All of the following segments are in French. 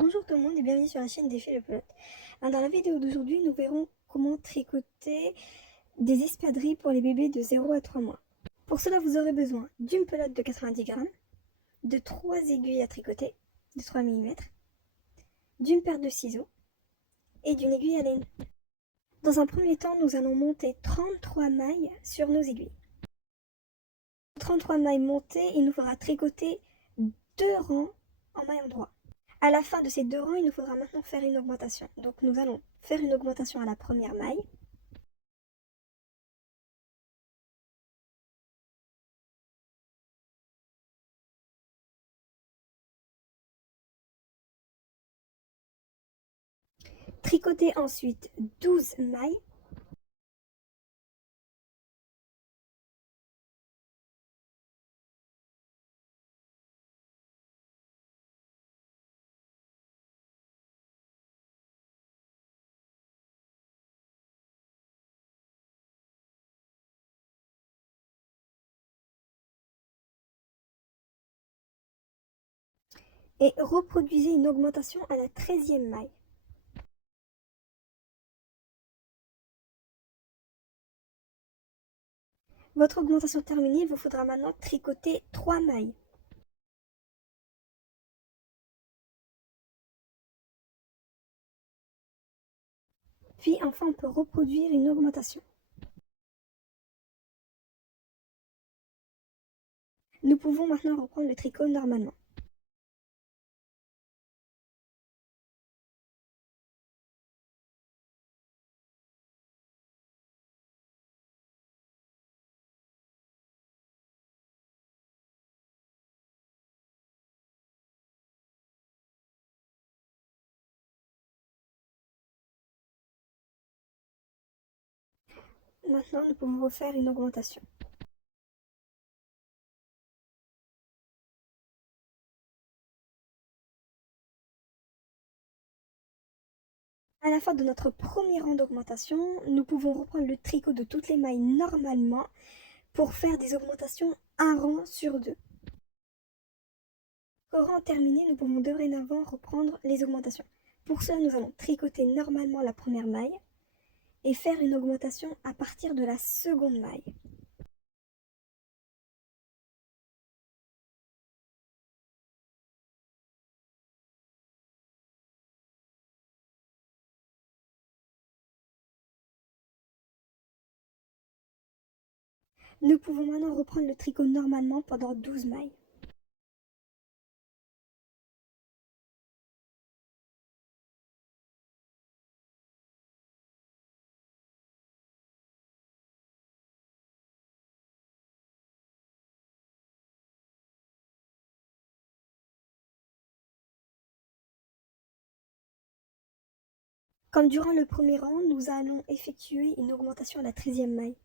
Bonjour tout le monde et bienvenue sur la chaîne Défi le Pelote. Dans la vidéo d'aujourd'hui, nous verrons comment tricoter des espadrilles pour les bébés de 0 à 3 mois. Pour cela, vous aurez besoin d'une pelote de 90 grammes, de 3 aiguilles à tricoter de 3 mm, d'une paire de ciseaux et d'une aiguille à laine. Dans un premier temps, nous allons monter 33 mailles sur nos aiguilles. 33 mailles montées, il nous faudra tricoter 2 rangs en mailles endroit. À la fin de ces 2 rangs, il nous faudra maintenant faire une augmentation. Donc nous allons faire une augmentation à la première maille. Tricoter ensuite 12 mailles. Et reproduisez une augmentation à la 13e maille. Votre augmentation terminée, il vous faudra maintenant tricoter 3 mailles. Puis enfin, on peut reproduire une augmentation. Nous pouvons maintenant reprendre le tricot normalement. Maintenant, nous pouvons refaire une augmentation. À la fin de notre premier rang d'augmentation, nous pouvons reprendre le tricot de toutes les mailles normalement pour faire des augmentations un rang sur 2. Au rang terminé, nous pouvons dorénavant reprendre les augmentations. Pour cela, nous allons tricoter normalement la première maille et faire une augmentation à partir de la seconde maille. Nous pouvons maintenant reprendre le tricot normalement pendant 12 mailles. Comme durant le premier rang, nous allons effectuer une augmentation à la 13e maille.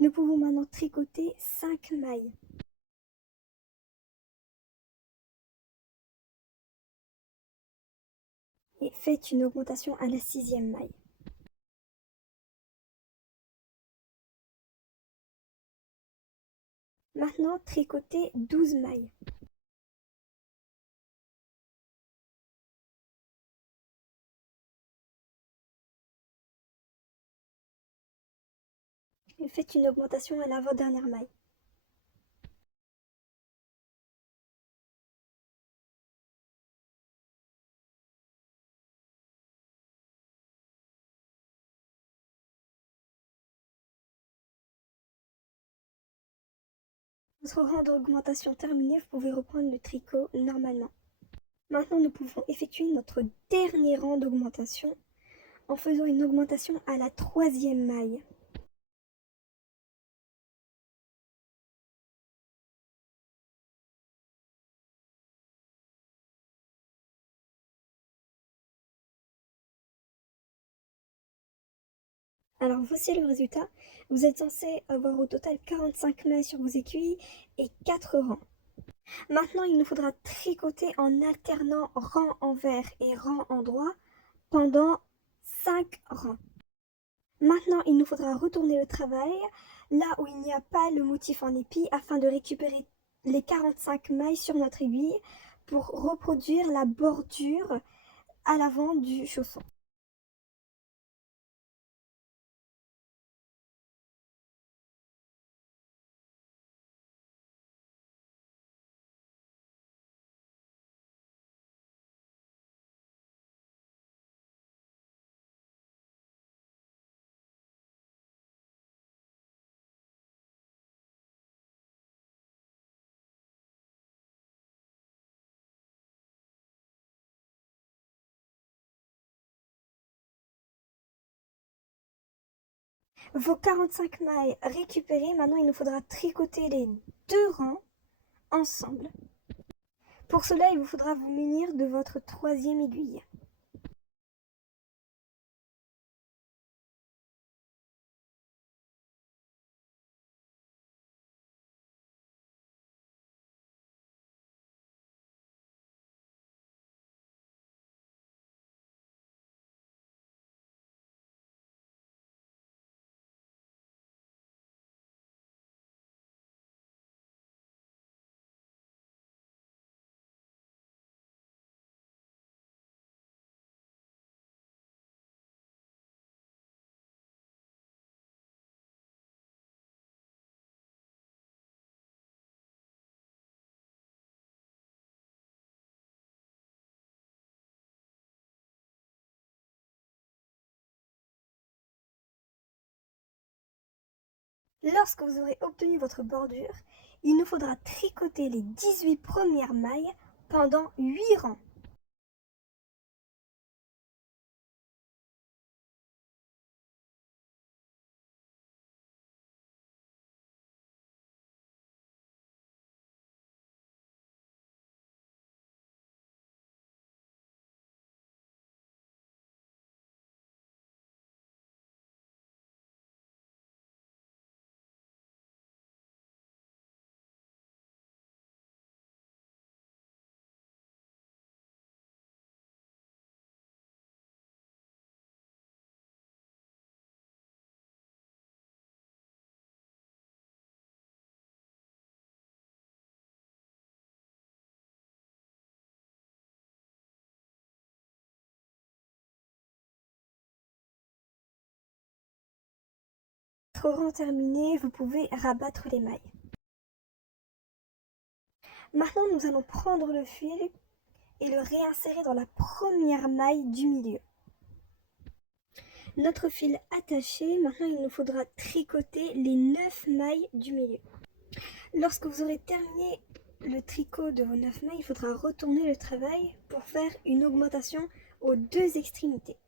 Nous pouvons maintenant tricoter 5 mailles. Et faites une augmentation à la 6e maille. Maintenant, tricotez 12 mailles. Et faites une augmentation à l'avant-dernière maille. Votre rang d'augmentation terminé, vous pouvez reprendre le tricot normalement. Maintenant, nous pouvons effectuer notre dernier rang d'augmentation en faisant une augmentation à la 3e maille. Alors voici le résultat. Vous êtes censé avoir au total 45 mailles sur vos aiguilles et 4 rangs. Maintenant, il nous faudra tricoter en alternant rang envers et rang endroit pendant 5 rangs. Maintenant, il nous faudra retourner le travail, là où il n'y a pas le motif en épi afin de récupérer les 45 mailles sur notre aiguille pour reproduire la bordure à l'avant du chausson. Vos 45 mailles récupérées, maintenant il nous faudra tricoter les deux rangs ensemble. Pour cela, il vous faudra vous munir de votre troisième aiguille. Lorsque vous aurez obtenu votre bordure, il nous faudra tricoter les 18 premières mailles pendant 8 rangs. Votre rang terminé, vous pouvez rabattre les mailles. Maintenant, nous allons prendre le fil et le réinsérer dans la première maille du milieu. Notre fil attaché, maintenant il nous faudra tricoter les 9 mailles du milieu. Lorsque vous aurez terminé le tricot de vos 9 mailles, il faudra retourner le travail pour faire une augmentation aux deux extrémités.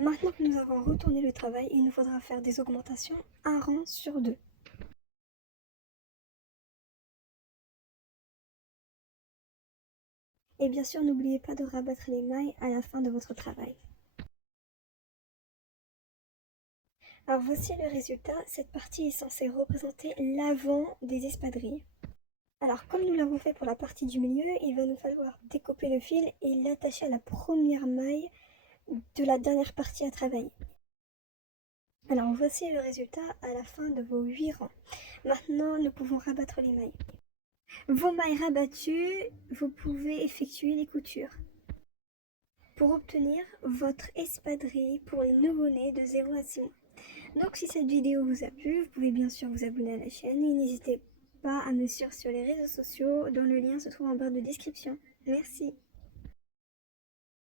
Maintenant que nous avons retourné le travail, il nous faudra faire des augmentations un rang sur 2. Et bien sûr, n'oubliez pas de rabattre les mailles à la fin de votre travail. Alors voici le résultat. Cette partie est censée représenter l'avant des espadrilles. Alors comme nous l'avons fait pour la partie du milieu, il va nous falloir découper le fil et l'attacher à la première maille de la dernière partie à travailler. Alors voici le résultat à la fin de vos 8 rangs. Maintenant, nous pouvons rabattre les mailles. Vos mailles rabattues, vous pouvez effectuer les coutures. Pour obtenir votre espadrille pour les nouveau-nés de 0 à 6 mois. Donc si cette vidéo vous a plu, vous pouvez bien sûr vous abonner à la chaîne et n'hésitez pas à me suivre sur les réseaux sociaux dont le lien se trouve en barre de description. Merci.